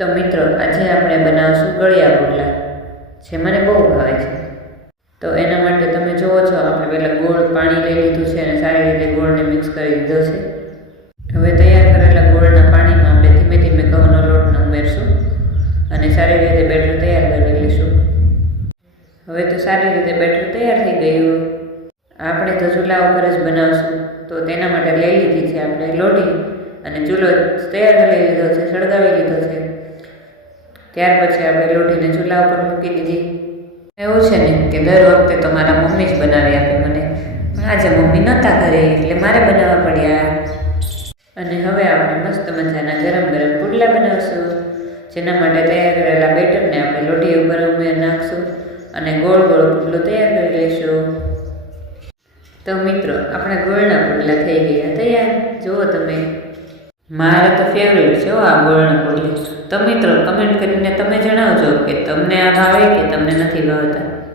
તો મિત્રો આજે આપણે બનાવશું ગળ્યા પુડલા, જે મને બહુ ભાવે છે। તો એના માટે તમે જુઓ છો, આપણે પહેલાં ગોળ પાણી લઈ લીધું છે અને સારી રીતે ગોળને મિક્સ કરી દીધો છે। હવે તૈયાર કરેલા ગોળના પાણીમાં આપણે ધીમે ધીમે ઘઉંનો લોટને ઉમેરશું અને સારી રીતે બેટર તૈયાર કરી લઈશું। હવે તો સારી રીતે બેટર તૈયાર થઈ ગયું। આપણે તો ચૂલા ઉપર જ બનાવશું, તો તેના માટે લઈ લીધી છે આપણે લોટી અને ચૂલો તૈયાર કરી લીધો છે, સળગાવી લીધો છે। ત્યાર પછી આપણે લોટીને ચૂલા ઉપર મૂકી દીધી। એવું છે ને કે દર વખતે તો મારા મમ્મી જ બનાવી આપે મને, પણ આજે મમ્મી નહોતા ઘરે એટલે મારે બનાવવા પડ્યા। અને હવે આપણે મસ્ત મજાના ગરમ ગરમ પુડલા બનાવશું, જેના માટે તૈયાર કરેલા બેટરને આપણે લોટી ઉપર ઉમેરી નાખશું અને ગોળ ગોળ પુડલો તૈયાર કરી લઈશું। તો મિત્રો આપણા ગોળના પુડલા થઈ ગયા તૈયાર। જુઓ તમે, મારે તો ફેવરેટ છે આ ગોળના પુડલા। તો મિત્રો કમેન્ટ કરીને તમે જણાવજો કે તમને આ ભાવે કે તમને નથી ભાવતા।